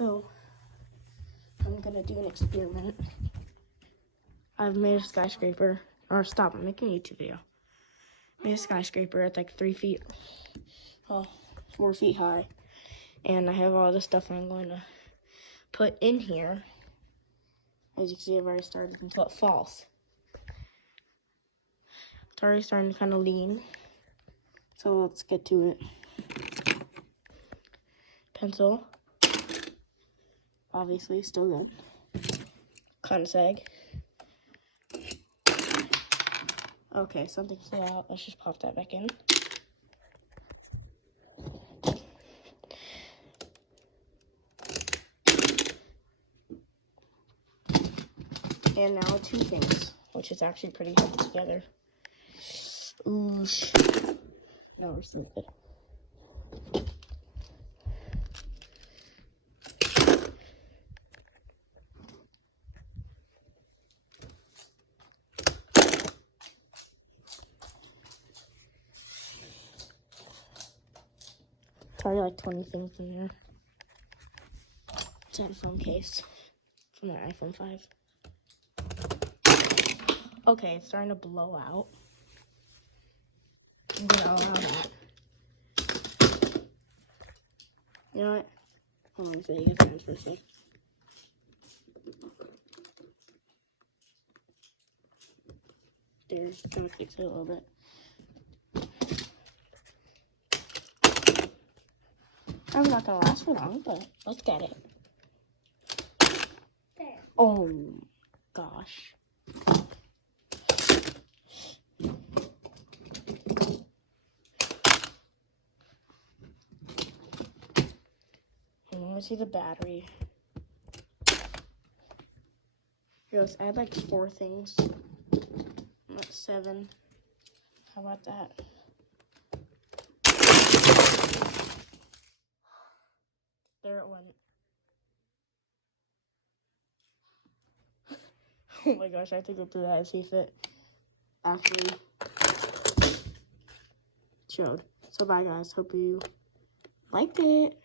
So, I'm gonna do an experiment. I've made a skyscraper, or stop, I'm making a YouTube video. Made a skyscraper at like 4 feet high. And I have all the stuff I'm going to put in here. As you can see, I've already started until it falls. It's already starting to kind of lean. So let's get to it. Pencil. Obviously, still good. Kind of sag. Okay, something flew out. Let's just pop that back in. And now 2 things, which is actually pretty held together. Oosh. Now we're still good. It's already like 20 things in there. It's a headphone case from the iPhone 5. Okay, it's starting to blow out. I'm gonna allow that. You know what? Hold on, so you get hands for a sec. There's gonna fix it a little bit. I'm not gonna last for long, but let's get it. There. Oh gosh. I want to see the battery. Here, let's add like 4 things. That's 7. How about that? There it went. Oh my gosh, I have to go through that and see if it actually showed. So bye guys, hope you liked it.